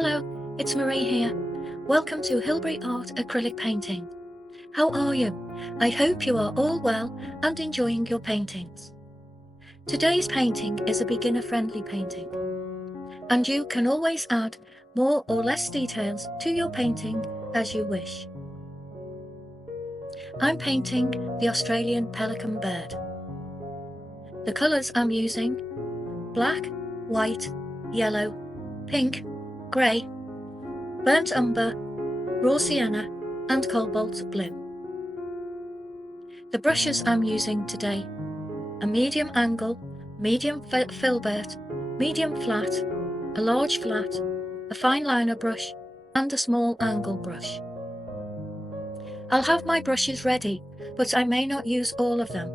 Hello, it's Marie here. Welcome to Hilbury Art Acrylic Painting. How are you? I hope you are all well and enjoying your paintings. Today's painting is a beginner-friendly painting, and you can always add more or less details to your painting as you wish. I'm painting the Australian pelican bird. The colours I'm using: black, white, yellow, pink, grey, burnt umber, raw sienna and cobalt blue. The brushes I'm using today: a medium angle, medium filbert, medium flat, a large flat, a fine liner brush and a small angle brush. I'll have my brushes ready, but I may not use all of them.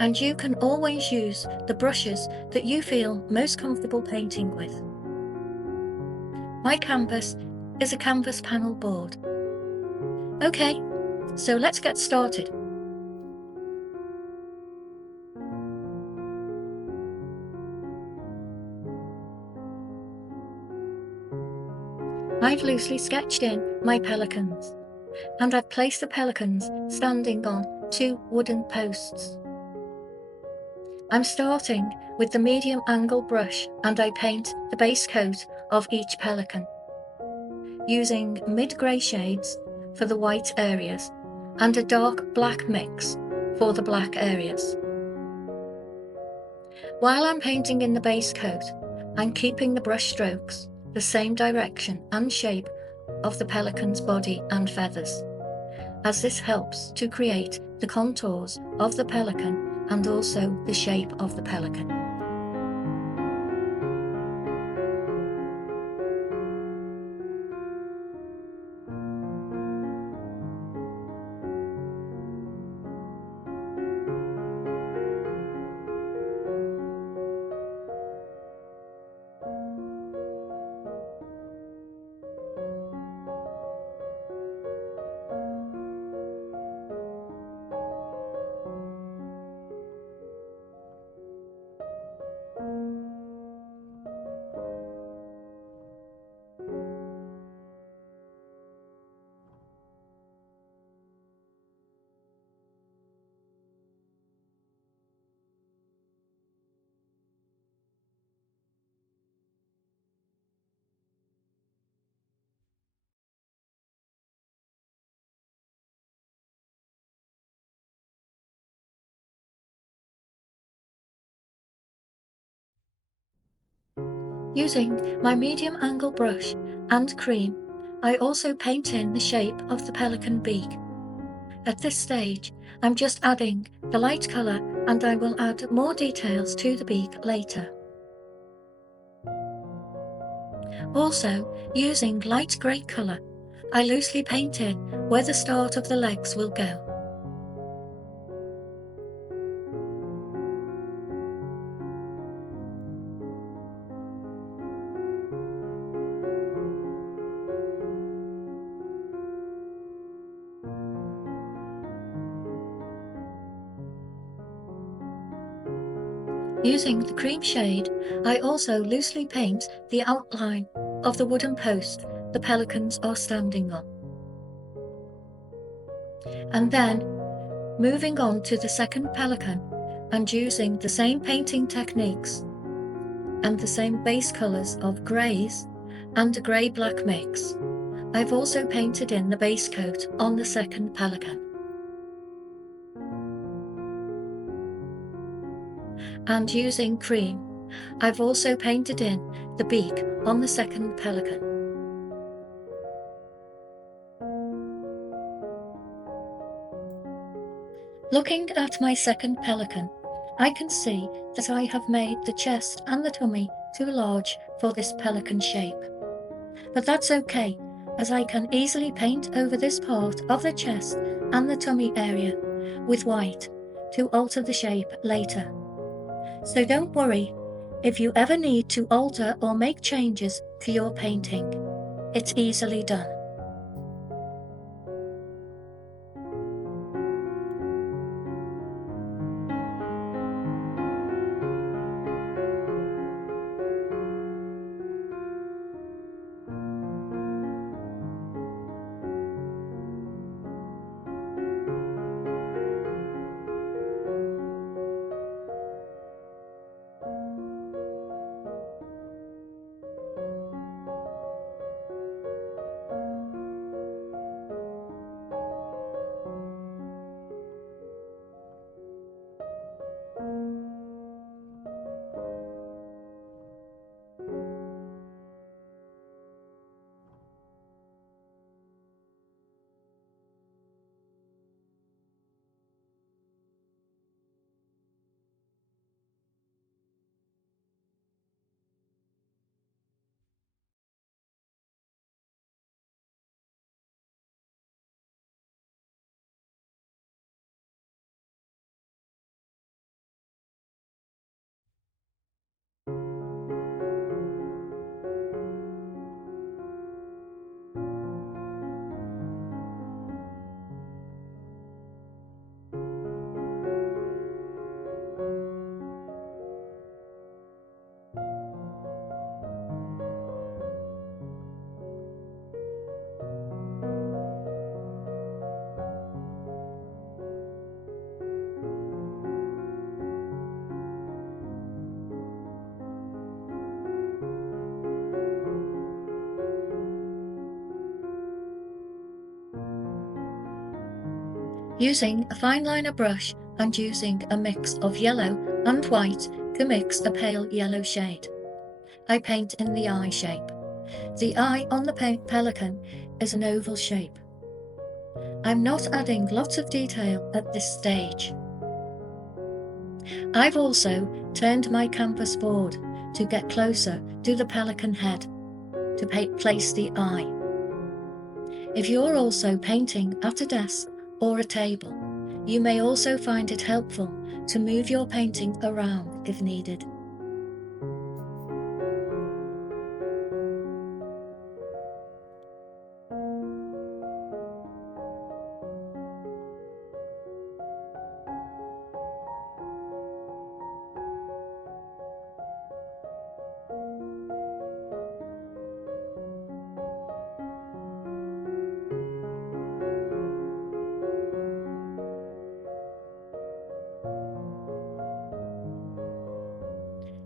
And you can always use the brushes that you feel most comfortable painting with. My canvas is a canvas panel board. Okay, so let's get started. I've loosely sketched in my pelicans, and I've placed the pelicans standing on two wooden posts. I'm starting with the medium angle brush, and I paint the base coat of each pelican, using mid-grey shades for the white areas and a dark black mix for the black areas. While I'm painting in the base coat, I'm keeping the brush strokes the same direction and shape of the pelican's body and feathers, as this helps to create the contours of the pelican and also the shape of the pelican. Using my medium angle brush and cream, I also paint in the shape of the pelican beak. At this stage, I'm just adding the light colour, and I will add more details to the beak later. Also, using light grey colour, I loosely paint in where the start of the legs will go. Using the cream shade, I also loosely paint the outline of the wooden post the pelicans are standing on. And then, moving on to the second pelican, and using the same painting techniques and the same base colours of greys and a grey-black mix, I've also painted in the base coat on the second pelican. And using cream, I've also painted in the beak on the second pelican. Looking at my second pelican, I can see that I have made the chest and the tummy too large for this pelican shape. But that's okay, as I can easily paint over this part of the chest and the tummy area with white to alter the shape later. So don't worry if you ever need to alter or make changes to your painting. It's easily done. Using a fine liner brush and using a mix of yellow and white to mix a pale yellow shade, I paint in the eye shape. The eye on the pelican is an oval shape. I'm not adding lots of detail at this stage. I've also turned my canvas forward to get closer to the pelican head to place the eye. If you're also painting at a desk or a table, you may also find it helpful to move your painting around if needed.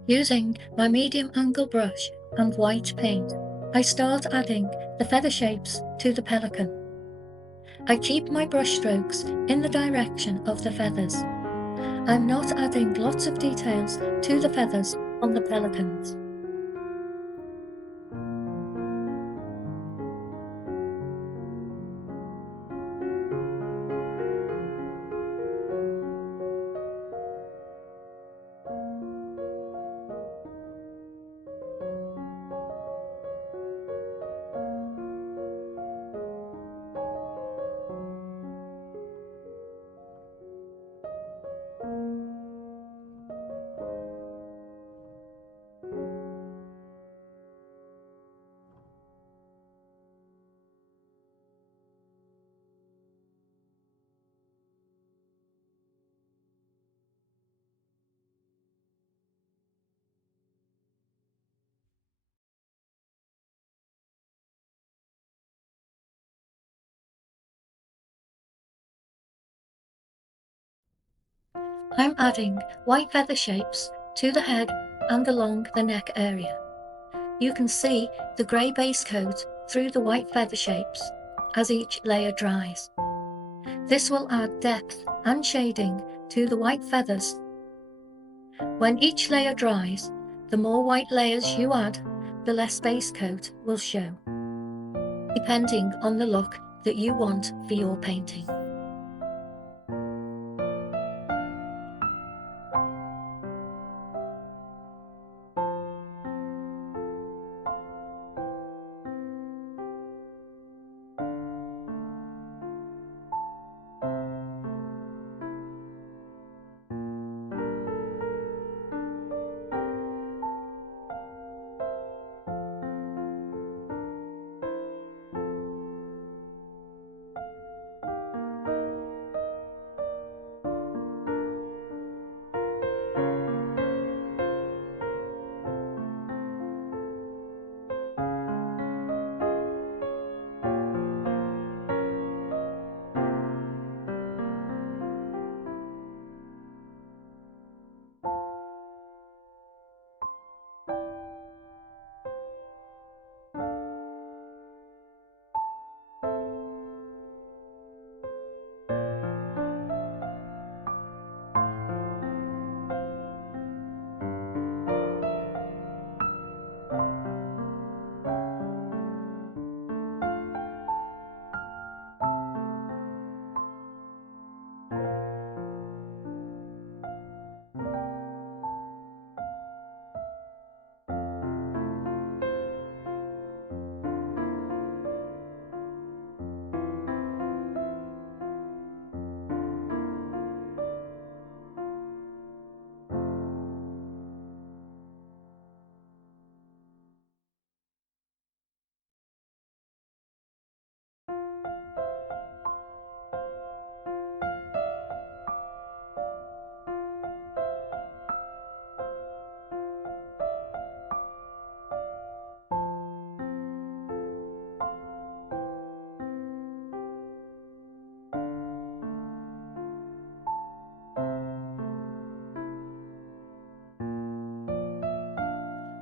Using my medium angle brush and white paint, I start adding the feather shapes to the pelican. I keep my brush strokes in the direction of the feathers. I'm not adding lots of details to the feathers on the pelicans. I'm adding white feather shapes to the head and along the neck area. You can see the grey base coat through the white feather shapes as each layer dries. This will add depth and shading to the white feathers. When each layer dries, the more white layers you add, the less base coat will show, depending on the look that you want for your painting.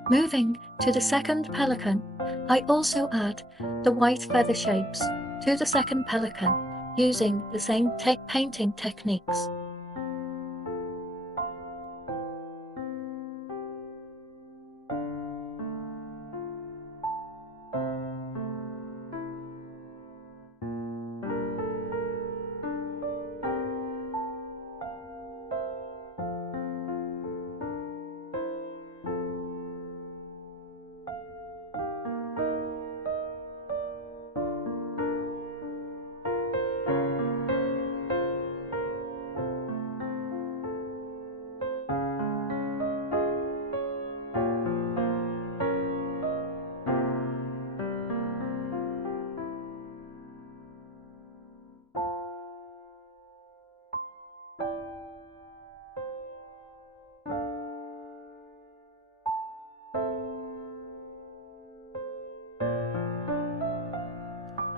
Moving to the second pelican, I also add the white feather shapes to the second pelican using the same painting techniques.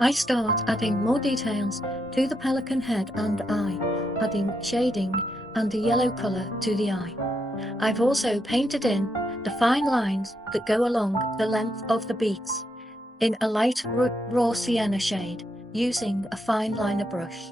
I start adding more details to the pelican head and eye, adding shading and a yellow colour to the eye. I've also painted in the fine lines that go along the length of the beaks in a light raw sienna shade using a fine liner brush.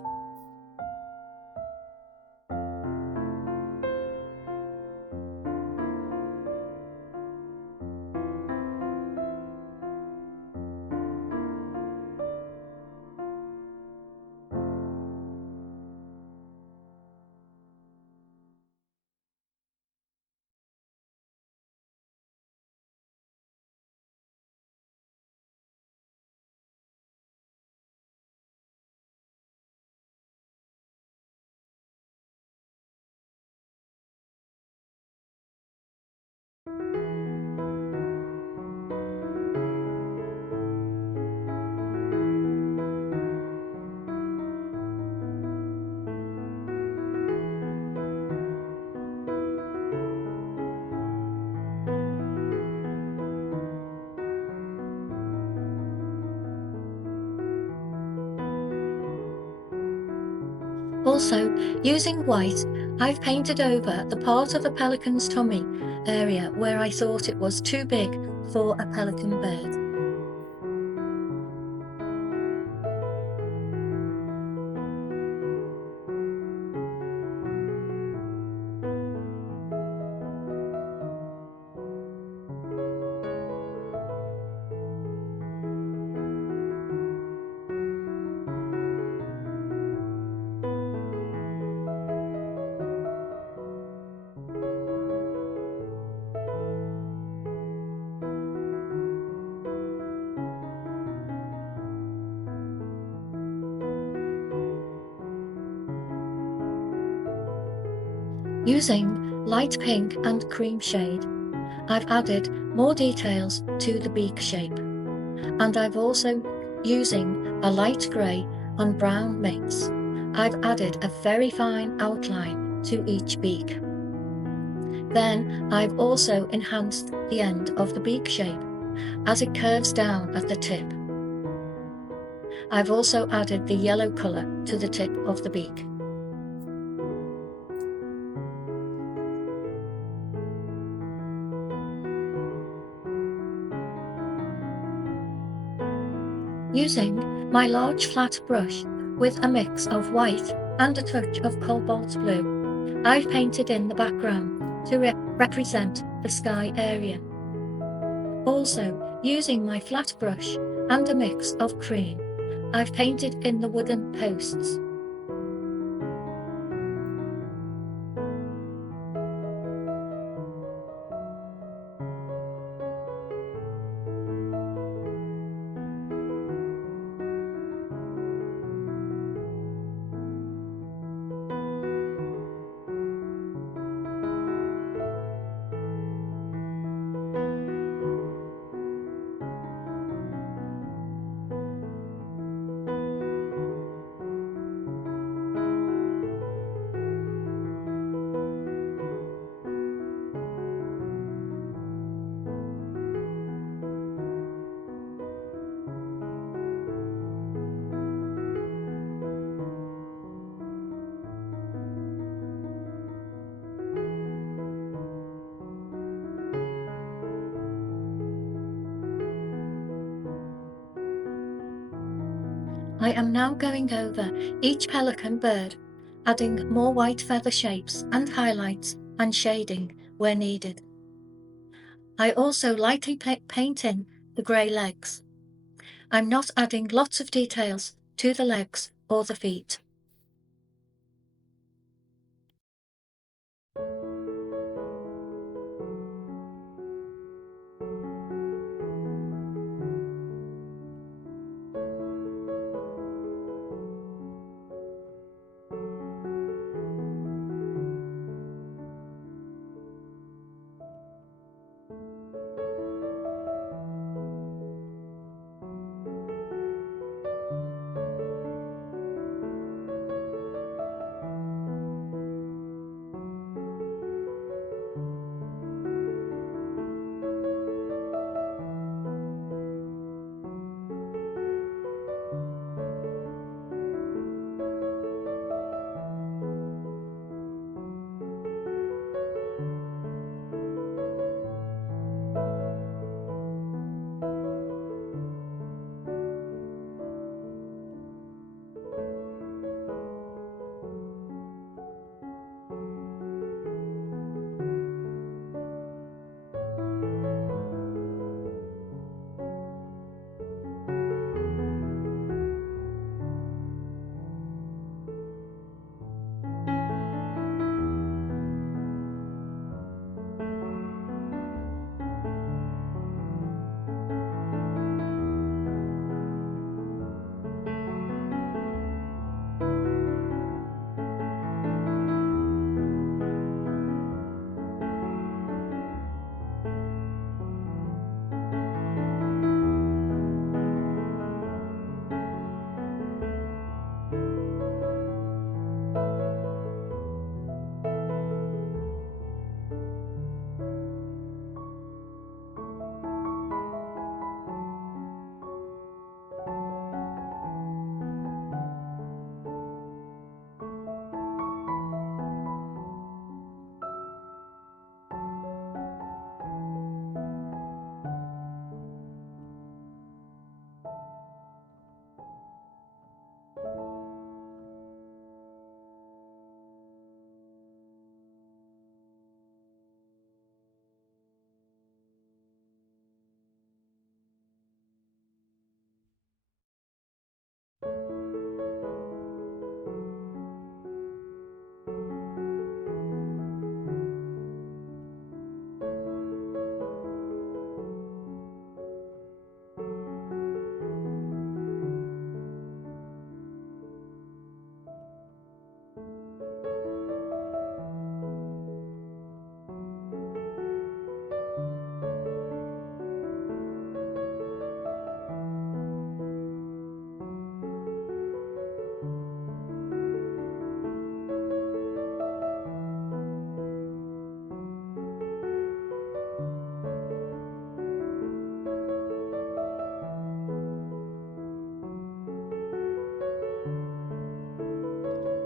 Also, using white, I've painted over the part of the pelican's tummy area where I thought it was too big for a pelican bird. Using light pink and cream shade, I've added more details to the beak shape, and I've also, using a light grey and brown mix, I've added a very fine outline to each beak. Then I've also enhanced the end of the beak shape as it curves down at the tip. I've also added the yellow colour to the tip of the beak. Using my large flat brush with a mix of white and a touch of cobalt blue, I've painted in the background to represent the sky area. Also, using my flat brush and a mix of cream, I've painted in the wooden posts. I am now going over each pelican bird, adding more white feather shapes and highlights and shading where needed. I also lightly paint in the grey legs. I'm not adding lots of details to the legs or the feet.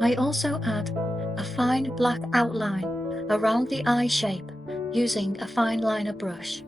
I also add a fine black outline around the eye shape using a fine liner brush.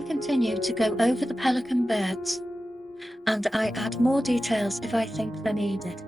I continue to go over the pelican birds, and I add more details if I think they're needed.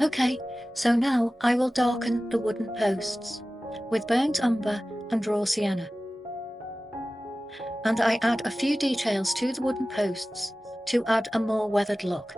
Okay, so now I will darken the wooden posts with burnt umber and raw sienna. And I add a few details to the wooden posts to add a more weathered look.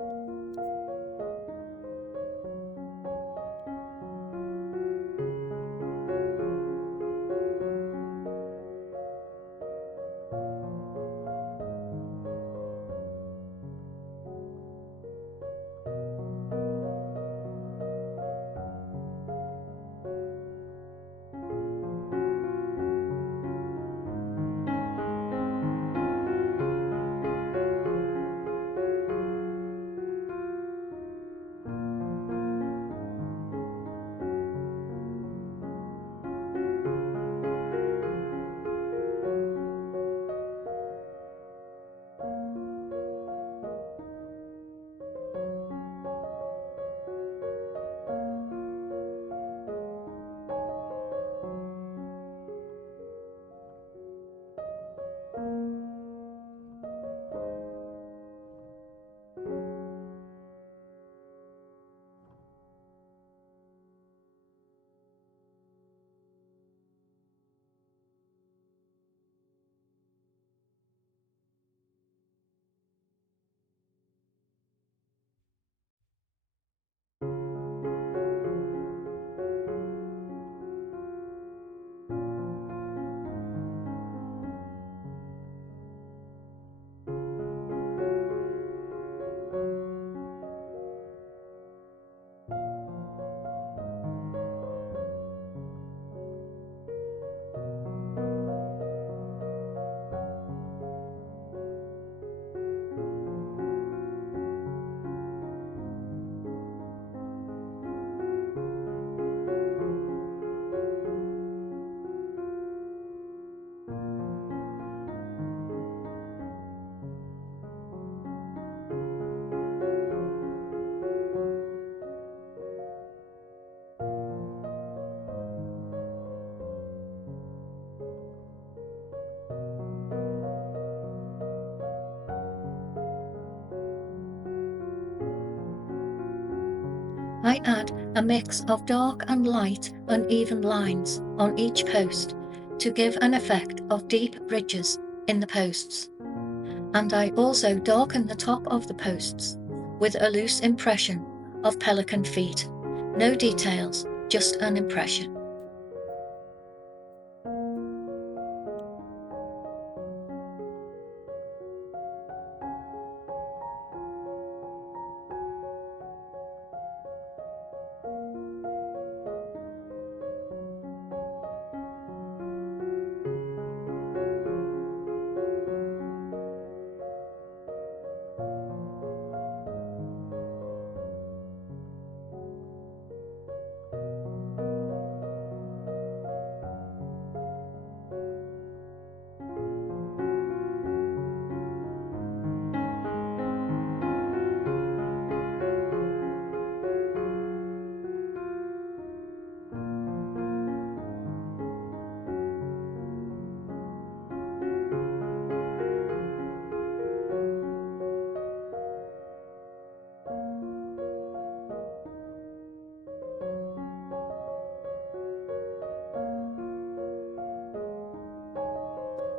I add a mix of dark and light uneven lines on each post to give an effect of deep ridges in the posts. And I also darken the top of the posts with a loose impression of pelican feet. No details, just an impression.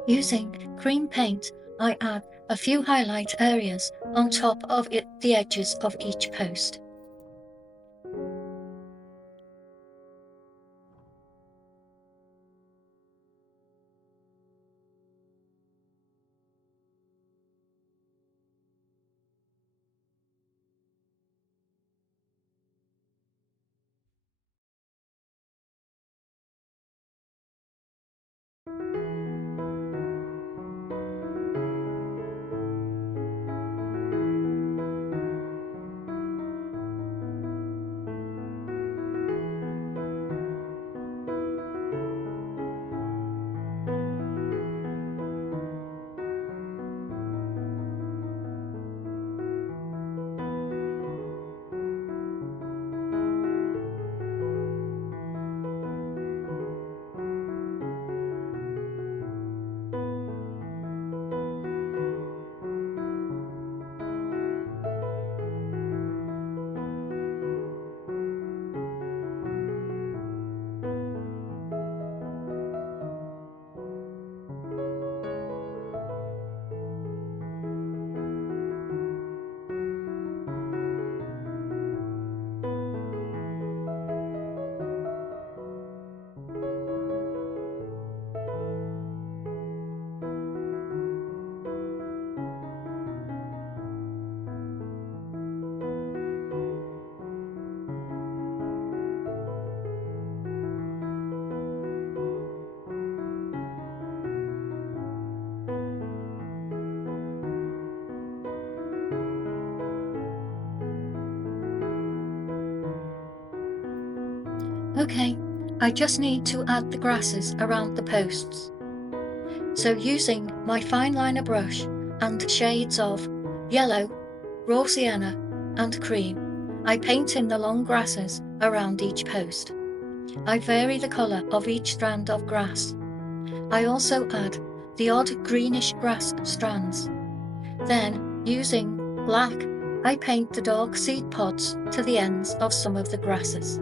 Using cream paint, I add a few highlight areas on top of the edges of each post. Okay, I just need to add the grasses around the posts. So using my fine liner brush and shades of yellow, raw sienna and cream, I paint in the long grasses around each post. I vary the colour of each strand of grass. I also add the odd greenish grass strands. Then, using black, I paint the dark seed pods to the ends of some of the grasses.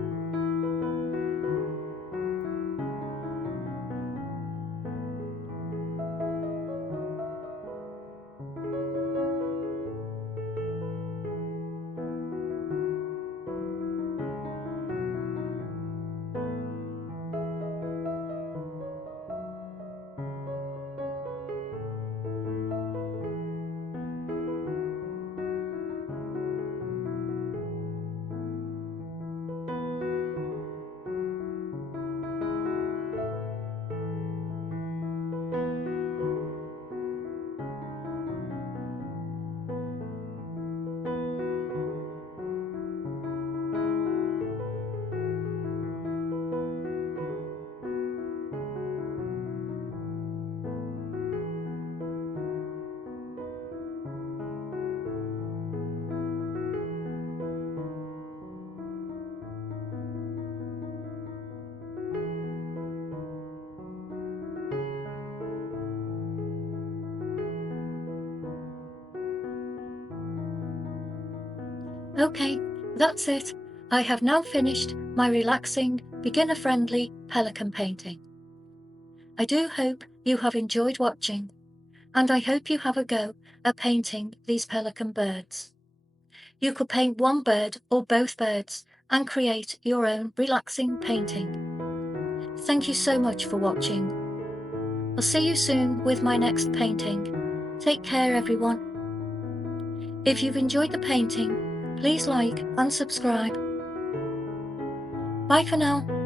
Okay, that's it. I have now finished my relaxing, beginner-friendly pelican painting. I do hope you have enjoyed watching, and I hope you have a go at painting these pelican birds. You could paint one bird or both birds and create your own relaxing painting. Thank you so much for watching. I'll see you soon with my next painting. Take care, everyone. If you've enjoyed the painting, please like and subscribe. Bye for now.